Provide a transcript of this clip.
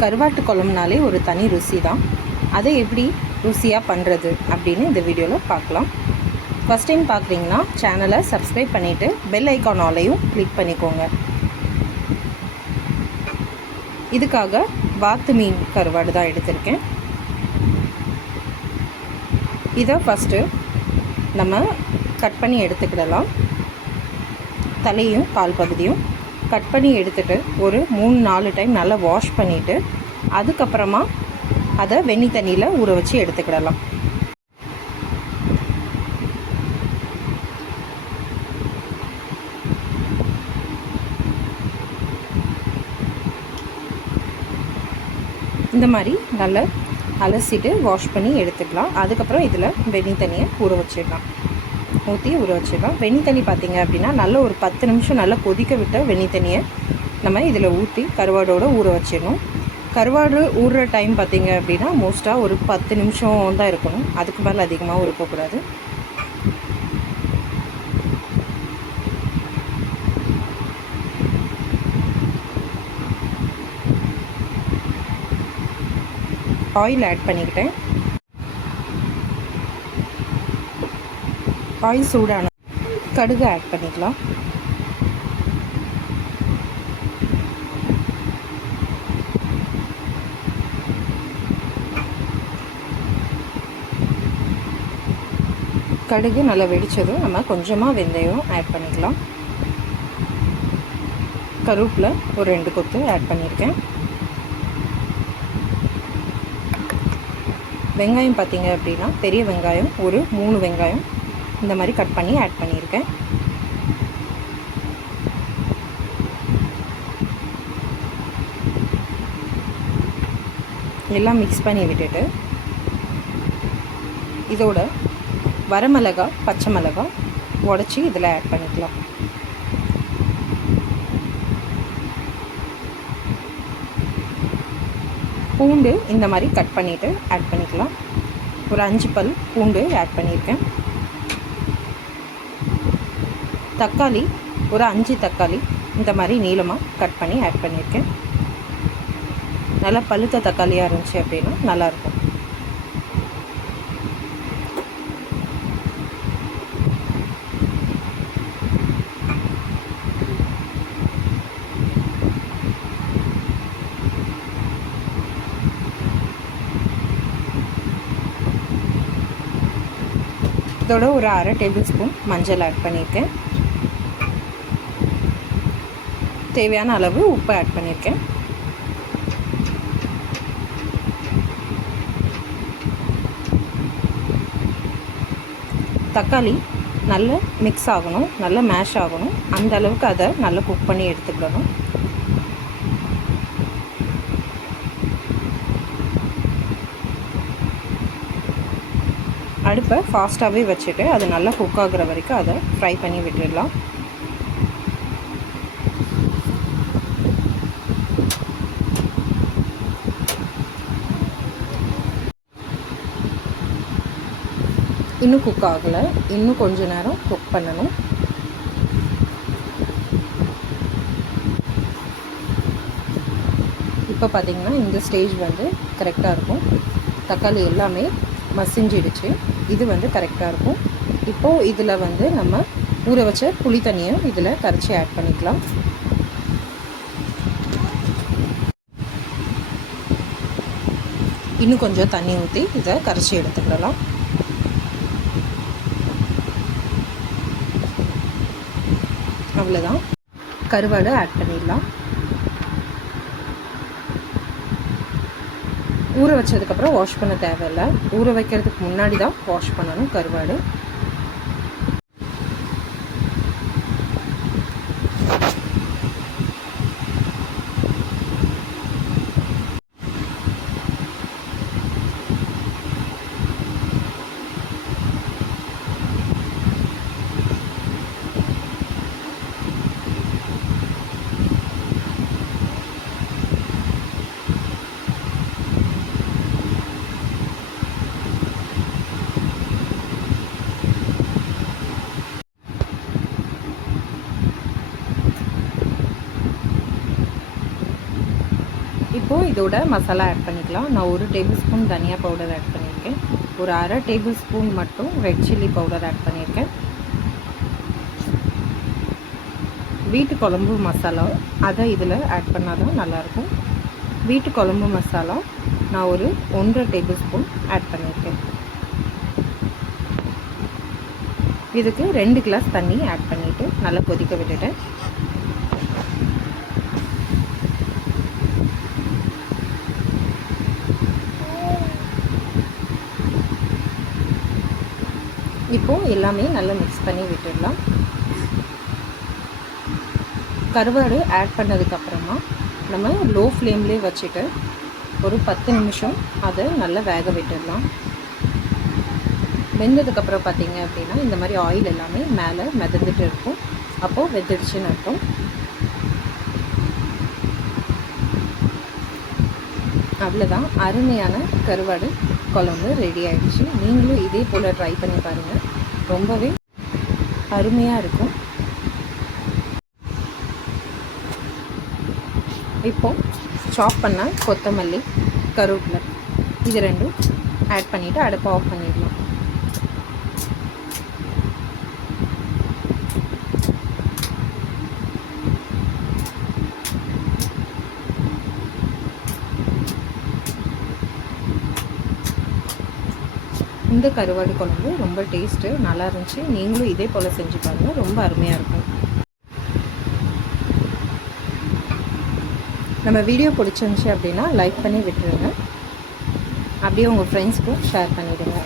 கருவாட்டு குழம்புனாலே ஒரு தனி ருசி தான். அதை எப்படி ருசியாக பண்ணுறது அப்படின்னு இந்த வீடியோவில் பார்க்கலாம். ஃபஸ்ட் டைம் பார்க்குறீங்கன்னா சேனலை சப்ஸ்கிரைப் பண்ணிவிட்டு பெல் ஐக்கான் ஆலையும் கிளிக் பண்ணிக்கோங்க. இதுக்காக வாத்து மீன் கருவாடு தான் எடுத்திருக்கேன். இதை ஃபஸ்ட்டு நம்ம கட் பண்ணி எடுத்துக்கிடலாம். தலையும் கால் பகுதியும் கட் பண்ணி எடுத்துகிட்டு ஒரு 3-4 டைம் நல்லா வாஷ் பண்ணிவிட்டு அதுக்கப்புறமா அதை வெந்நி தண்ணியில் ஊற வச்சு எடுத்துக்கிடலாம். இந்த மாதிரி நல்லா அலசிட்டு வாஷ் பண்ணி எடுத்துக்கலாம். அதுக்கப்புறம் இதில் வெந்நி தண்ணியை ஊற வச்சிடலாம், ஊற்றி ஊற வச்சிடலாம். வெந்நி தண்ணி பார்த்திங்க அப்படின்னா நல்லா ஒரு 10 நிமிஷம் நல்லா கொதிக்க விட்ட வெந்நி தண்ணியை நம்ம இதில் ஊற்றி கருவாடோடு ஊற வச்சிடணும். கருவாடு ஊறுற டைம் பார்த்திங்க அப்படின்னா மோஸ்ட்டாக ஒரு 10 நிமிஷம் தான் இருக்கணும், அதுக்கு மேலே அதிகமாகவும் இருக்கக்கூடாது. ஆயில் ஆட் பண்ணிக்கிட்டேன். ஆயில் சூடான கடுகு ஆட் பண்ணிக்கலாம். கடுகு நல்லா வெடித்ததும் நம்ம கொஞ்சமாக வெந்தயம் ஆட் பண்ணிக்கலாம். கருவேப்பிலை ஒரு 2 கொத்து ஆட் பண்ணியிருக்கேன். வெங்காயம் பார்த்திங்க அப்படின்னா பெரிய வெங்காயம் ஒரு 3 வெங்காயம் இந்த மாதிரி கட் பண்ணி ஆட் பண்ணியிருக்கேன். எல்லாம் மிக்ஸ் பண்ணி விட்டுட்டு இதோட வரமிளகா பச்சை மிளகாய் உடச்சி இதில் ஆட் பண்ணிக்கலாம். பூண்டு இந்த மாதிரி கட் பண்ணிவிட்டு ஆட் பண்ணிக்கலாம். ஒரு 5 பல் பூண்டு ஆட் பண்ணியிருக்கேன். தக்காளி ஒரு 5 தக்காளி இந்த மாதிரி நீளமாக கட் பண்ணி ஆட் பண்ணியிருக்கேன். நல்லா பழுத்த தக்காளியாக இருந்துச்சு அப்படின்னா நல்லாயிருக்கும். இதோட ஒரு 1/2 டேபிள் ஸ்பூன் மஞ்சள் ஆட் பண்ணியிருக்கேன். தேவையான அளவு உப்பு ஆட் பண்ணியிருக்கேன். தக்காளி நல்லா மிக்ஸ் ஆகணும், நல்லா மேஷ் ஆகணும், அந்த அளவுக்கு அதை நல்லா குக் பண்ணி எடுத்துக்கிடணும். அடுப்பை ஃபாஸ்ட்டாகவே வச்சுட்டு அது நல்லா குக் ஆகுற வரைக்கும் அதை ஃப்ரை பண்ணி விட்டுடலாம். இன்னும் குக் ஆகலை, இன்னும் கொஞ்ச நேரம் குக் பண்ணணும். இப்போ பார்த்திங்கன்னா இந்த ஸ்டேஜ் வந்து கரெக்டாக இருக்கும். தக்காளி எல்லாமே மசிஞ்சிடுச்சு, இது வந்து கரெக்டாக இருக்கும். இப்போது இதில் வந்து நம்ம ஊற வச்ச புளி தண்ணியை இதில் கரைச்சி ஆட் பண்ணிக்கலாம். இன்னும் கொஞ்சம் தண்ணி ஊற்றி இதை கரைச்சி எடுத்துக்கிடலாம். அவ்வளோதான், கருவாடு ஆட் பண்ணிடலாம். ஊற வச்சதுக்கப்புறம் வாஷ் பண்ண தேவையில்லை, ஊற வைக்கிறதுக்கு முன்னாடி தான் வாஷ் பண்ணணும் கருவாடு. இப்போது இதோட மசாலா ஆட் பண்ணிக்கலாம். நான் 1 டேபிள் ஸ்பூன் தனியா பவுடர் ஆட் பண்ணியிருக்கேன். ஒரு அரை டேபிள் ஸ்பூன் மட்டும் ரெட் சில்லி பவுடர் ஆட் பண்ணியிருக்கேன். வீட்டு குழம்பு மசாலா அதை இதில் ஆட் பண்ணால் தான் நல்லாயிருக்கும். வீட்டு குழம்பு மசாலா நான் ஒரு 1.5 டேபிள் ஸ்பூன் ஆட் பண்ணியிருக்கேன். இதுக்கு 2 கிளாஸ் தண்ணி ஆட் பண்ணிவிட்டு நல்லா கொதிக்க விட்டுட்டேன். இப்போது எல்லாமே நல்லா மிக்ஸ் பண்ணி விட்டுடலாம். கருவாடு ஆட் பண்ணதுக்கப்புறமா நம்ம லோ ஃப்ளேம்லேயே வச்சுட்டு ஒரு 10 நிமிஷம் அதை நல்லா வேக விட்டுடலாம். வெந்ததுக்கப்புறம் பார்த்திங்க அப்படின்னா இந்த மாதிரி ஆயில் எல்லாமே மேலே மிதந்துட்டு இருக்கும். அப்போது வெந்துடுச்சுன்னு அர்த்தம். அவ்வளோதான், அருமையான கருவாடு குழம்பு ரெடி ஆகிடுச்சு. நீங்களும் இதே போல் ட்ரை பண்ணி பாருங்கள், ரொம்பவே அருமையாக இருக்கும். இப்போது சாப் பண்ண கொத்தமல்லி, கருவேப்பிலை இது ரெண்டும் ஆட் பண்ணிவிட்டு அடுப்பை ஆஃப் பண்ணிடலாம். இந்த கருவாடு குழம்பு ரொம்ப டேஸ்ட்டு நல்லா இருந்துச்சு. நீங்களும் இதே போல் செஞ்சு பாருங்கள், ரொம்ப அருமையாக இருக்கும். நம்ம வீடியோ பிடிச்சிருந்துச்சி அப்படின்னா லைக் பண்ணி விட்டுருங்க. அப்படியே உங்கள் ஃப்ரெண்ட்ஸ்க்கும் ஷேர் பண்ணிவிடுங்க.